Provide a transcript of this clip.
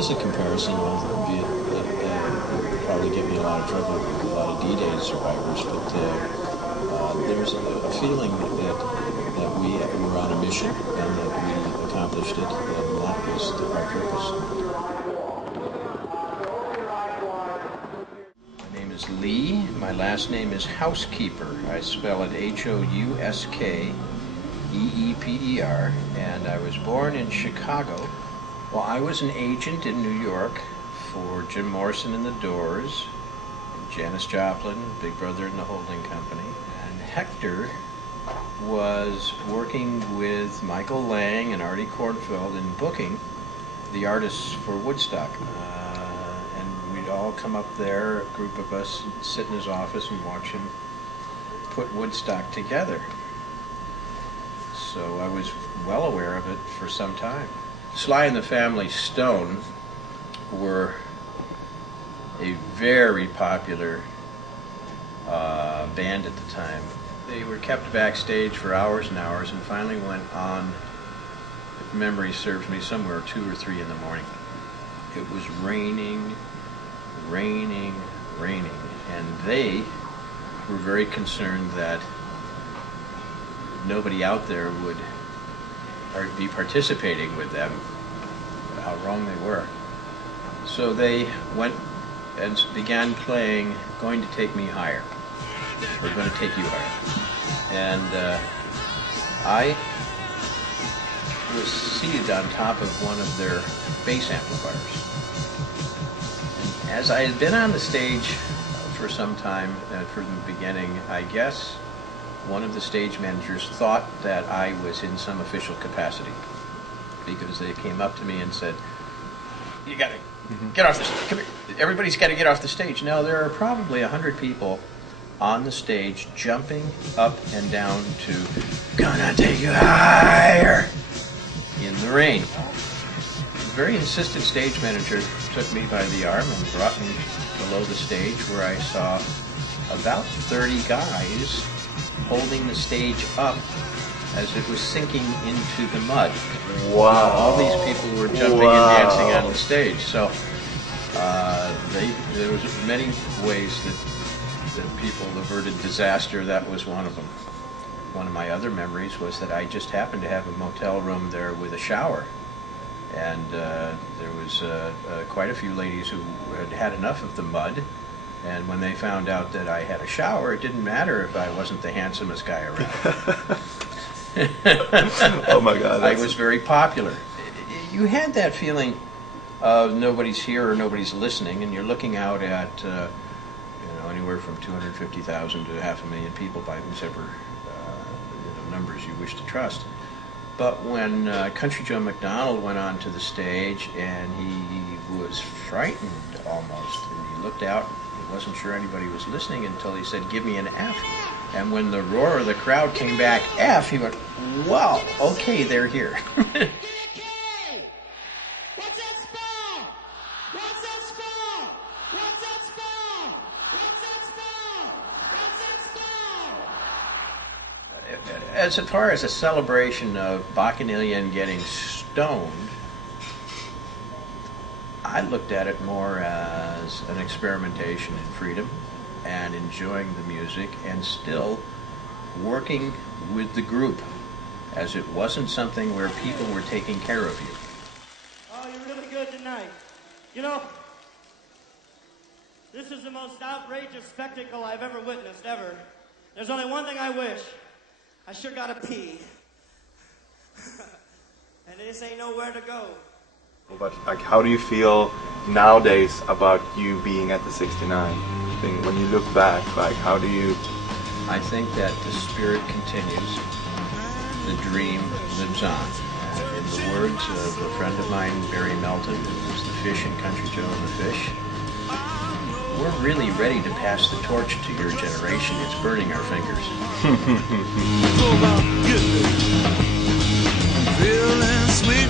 as a comparison, it'll probably get me in a lot of trouble with a lot of D-Day survivors, but there's a feeling that we were on a mission and that we accomplished it, and that was our purpose. My name is Lee. My last name is Housekeeper. I spell it Houskeepper, and I was born in Chicago. Well, I was an agent in New York for Jim Morrison and the Doors, and Janis Joplin, Big Brother and the Holding Company. And Hector was working with Michael Lang and Artie Kornfeld in booking the artists for Woodstock. And we'd all come up there, a group of us, sit in his office and watch him put Woodstock together. So I was well aware of it for some time. Sly and the Family Stone were a very popular band at the time. They were kept backstage for hours and hours and finally went on, if memory serves me, somewhere 2 or 3 in the morning. It was raining, and they were very concerned that nobody out there would be participating with them, how wrong they were. So they went and began playing Going to Take Me Higher. We're going to take you higher. And I was seated on top of one of their bass amplifiers. And as I had been on the stage for some time, from the beginning, I guess one of the stage managers thought that I was in some official capacity, because they came up to me and said, "You got to get off the stage. Come here. Everybody's got to get off the stage." Now, there are probably 100 people on the stage jumping up and down to "Gonna Take You Higher" in the rain. A very insistent stage manager took me by the arm and brought me below the stage, where I saw about 30 guys holding the stage up as it was sinking into the mud. Wow. All these people were jumping and dancing on the stage. So there was many ways that people averted disaster. That was one of them. One of my other memories was that I just happened to have a motel room there with a shower. And there was quite a few ladies who had had enough of the mud. And when they found out that I had a shower, it didn't matter if I wasn't the handsomest guy around. Oh my God. I was very popular. You had that feeling of nobody's here or nobody's listening, and you're looking out at anywhere from 250,000 to 500,000 people, by whosever numbers you wish to trust. But when Country Joe McDonald went onto the stage, and he was frightened almost, and he looked out, he wasn't sure anybody was listening until he said, "Give me an F." And when the roar of the crowd came back, F, he went, "Wow, okay, they're here." As far as a celebration of Bacchanalian getting stoned, I looked at it more as an experimentation in freedom and enjoying the music and still working with the group, as it wasn't something where people were taking care of you. Oh, you're really good tonight. You know, this is the most outrageous spectacle I've ever witnessed, ever. There's only one thing I wish. I sure gotta pee. And this ain't nowhere to go. But like, how do you feel nowadays about you being at the 69 thing? When you look back, like, how do you... I think that the spirit continues. The dream lives on. In the words of a friend of mine, Barry Melton, who was the fish in Country Joe and the Fish, we're really ready to pass the torch to your generation. It's burning our fingers. Feeling sweet